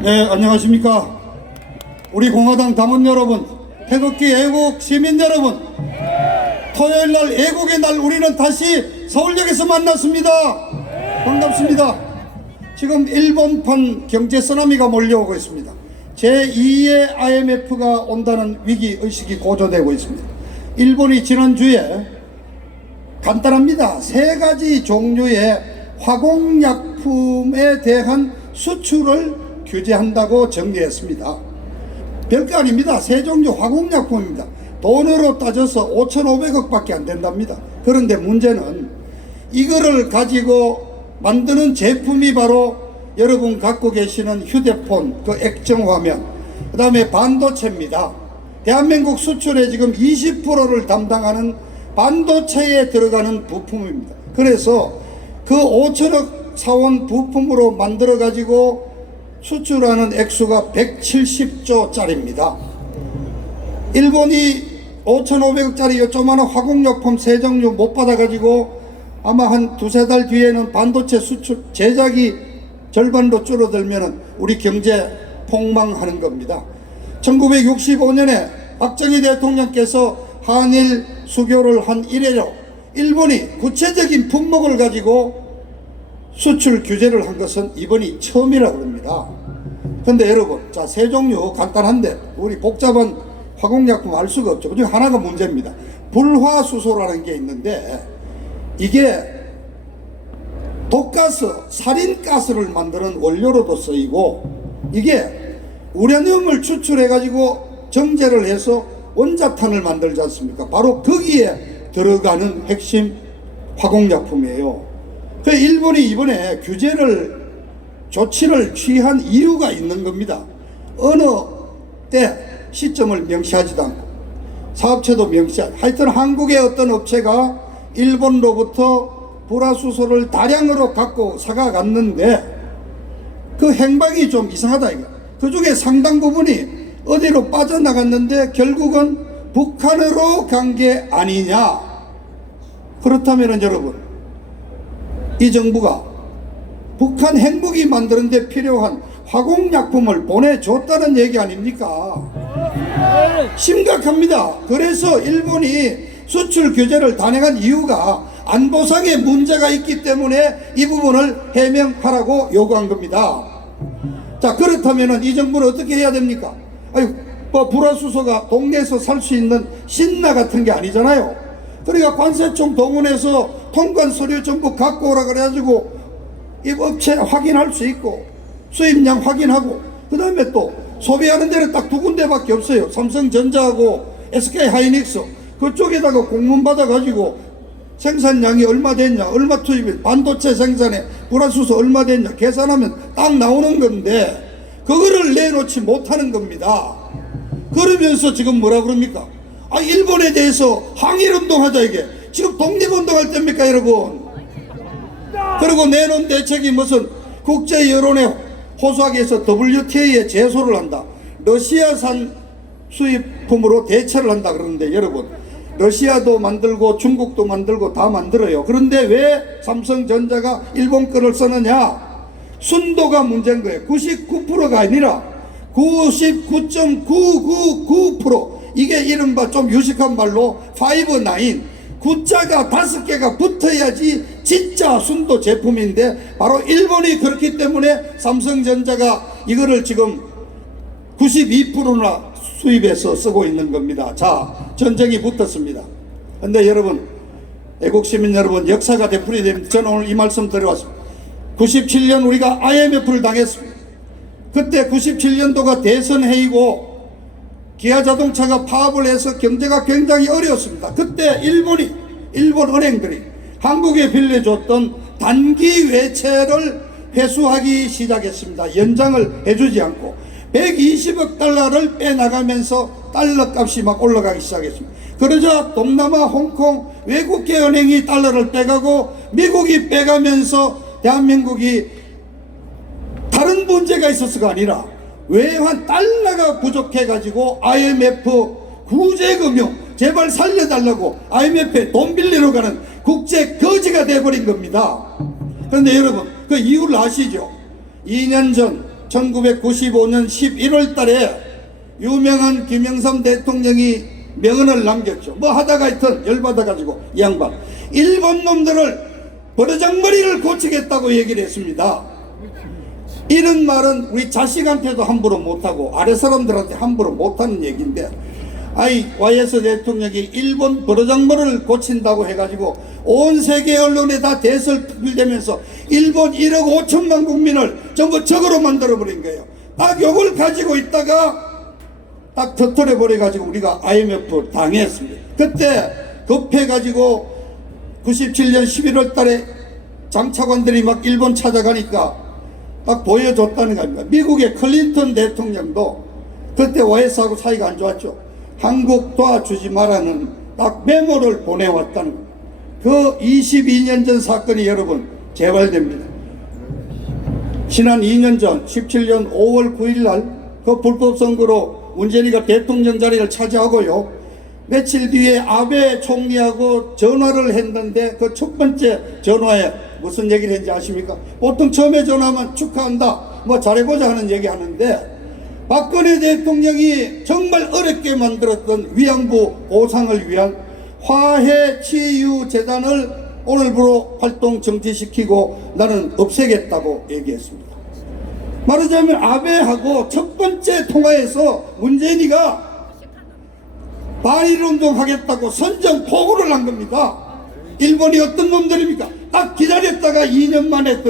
네, 안녕하십니까. 우리 공화당 당원 여러분, 태극기 애국 시민 여러분, 토요일날 애국의 날 우리는 다시 서울역에서 만났습니다. 반갑습니다. 지금 일본판 경제 쓰나미가 몰려오고 있습니다. 제2의 IMF가 온다는 위기의식이 고조되고 있습니다. 일본이 지난주에 간단합니다. 3가지 종류의 화공약품에 대한 수출을 규제한다고 정리했습니다. 별거 아닙니다. 3종류 화공약품입니다. 돈으로 따져서 5,500억 밖에 안 된답니다. 그런데 문제는 이거를 가지고 만드는 제품이 바로 여러분 갖고 계시는 휴대폰, 그 액정화면, 그 다음에 반도체입니다. 대한민국 수출의 지금 20%를 담당하는 반도체에 들어가는 부품입니다. 그래서 그 5천억 사원 부품으로 만들어 가지고 수출하는 액수가 170조 짜리입니다. 일본이 5,500억짜리 요조만한 화공약품 3종류 못 받아 가지고 아마 한 2~3달 뒤에는 반도체 수출 제작이 절반로 줄어들면 우리 경제 폭망하는 겁니다. 1965년에 박정희 대통령께서 한일 수교를 한 이래로 일본이 구체적인 품목을 가지고 수출 규제를 한 것은 이번이 처음이라고 합니다. 근데 여러분, 자, 3종류 간단한데 우리 복잡한 화공약품 알 수가 없죠. 그중에 하나가 문제입니다. 불화수소라는 게 있는데 이게 독가스, 살인가스를 만드는 원료로도 쓰이고 이게 우라늄을 추출해 가지고 정제를 해서 원자탄을 만들지 않습니까? 바로 거기에 들어가는 핵심 화공약품이에요. 그 일본이 이번에 조치를 취한 이유가 있는 겁니다. 어느 때 시점을 명시하지도 않고 사업체도 명시하지, 하여튼 한국의 어떤 업체가 일본로부터 불화수소를 다량으로 갖고 사가갔는데 그 행방이 좀 이상하다 이거. 그 중에 상당 부분이 어디로 빠져나갔는데 결국은 북한으로 간 게 아니냐. 그렇다면 여러분, 이 정부가 북한 핵무기 만드는데 필요한 화공약품을 보내줬다는 얘기 아닙니까? 심각합니다. 그래서 일본이 수출 규제를 단행한 이유가 안보상의 문제가 있기 때문에 이 부분을 해명하라고 요구한 겁니다. 자, 그렇다면 이 정부는 어떻게 해야 됩니까? 아유, 뭐 불화수소가 동네에서 살 수 있는 신나 같은 게 아니잖아요. 그러니까 관세청 동원해서 통관 서류 전부 갖고 오라 그래가지고 이 업체 확인할 수 있고 수입량 확인하고 그 다음에 또 소비하는 데는 딱 2군데밖에 없어요. 삼성전자하고 SK하이닉스. 그쪽에다가 공문 받아가지고 생산량이 얼마 됐냐, 얼마 투입이, 반도체 생산에 불화수소 얼마 됐냐 계산하면 딱 나오는 건데 그거를 내놓지 못하는 겁니다. 그러면서 지금 뭐라 그럽니까? 아, 일본에 대해서 항일운동하자. 이게 지금 독립운동할 때입니까 여러분? 그리고 내놓은 대책이 무슨 국제 여론에 호소하기 위해서 WTA에 제소를 한다, 러시아산 수입품으로 대체를 한다 그러는데 여러분, 러시아도 만들고 중국도 만들고 다 만들어요. 그런데 왜 삼성전자가 일본 거를 쓰느냐? 순도가 문제인 거예요. 99%가 아니라 99.999%. 이게 이른바 좀 유식한 말로 5-9, 9자가 5개가 붙어야지 진짜 순도 제품인데 바로 일본이 그렇기 때문에 삼성전자가 이거를 지금 92%나 수입해서 쓰고 있는 겁니다. 자, 전쟁이 붙었습니다. 근데 여러분, 애국시민 여러분, 역사가 되풀이 됩니다. 저는 오늘 이 말씀 드려왔습니다. 97년 우리가 IMF를 당했습니다. 그때 97년도가 대선해이고 기아자동차가 파업을 해서 경제가 굉장히 어려웠습니다. 그때 일본 은행들이 한국에 빌려줬던 단기 외채를 회수하기 시작했습니다. 연장을 해주지 않고 120억 달러를 빼나가면서 달러 값이 막 올라가기 시작했습니다. 그러자 동남아, 홍콩 외국계 은행이 달러를 빼가고 미국이 빼가면서 대한민국이 다른 문제가 있어서가 아니라 외환 달러가 부족해가지고 IMF 구제금융 제발 살려달라고 IMF에 돈 빌리러 가는 국제 거지가 돼버린 겁니다. 그런데 여러분, 그 이유를 아시죠? 2년 전 1995년 11월 달에 유명한 김영삼 대통령이 명언을 남겼죠. 뭐 하다가 하여튼 열받아가지고 이 양반 일본 놈들을 버르장머리를 고치겠다고 얘기를 했습니다. 이런 말은 우리 자식한테도 함부로 못하고 아래 사람들한테 함부로 못하는 얘기인데, 아이 YS 대통령이 일본 버르장머리를 고친다고 해가지고 온 세계 언론에 다 대설특필되면서 일본 1억 5천만 국민을 전부 적으로 만들어버린 거예요. 딱 요걸 가지고 있다가 딱 터뜨려버려가지고 우리가 IMF 당했습니다. 그때 급해가지고 97년 11월 달에 장차관들이 막 일본 찾아가니까 딱 보여줬다는 겁니다. 미국의 클린턴 대통령도 그때 YS하고 사이가 안 좋았죠. 한국 도와주지 마라는 딱 메모를 보내왔다는 겁니다. 그 22년 전 사건이 여러분 재발됩니다. 지난 2년 전 17년 5월 9일 날 그 불법 선거로 문재인이가 대통령 자리를 차지하고요. 며칠 뒤에 아베 총리하고 전화를 했는데 그 첫 번째 전화에 무슨 얘기를 했는지 아십니까? 보통 처음에 전화하면 축하한다, 뭐 잘해보자 하는 얘기 하는데, 박근혜 대통령이 정말 어렵게 만들었던 위안부 보상을 위한 화해치유재단을 오늘부로 활동 정지시키고 나는 없애겠다고 얘기했습니다. 말하자면 아베하고 첫 번째 통화에서 문재인이가 반일운동 하겠다고 선전포고를 한 겁니다. 일본이 어떤 놈들입니까? 딱 기다렸다가 2년 만에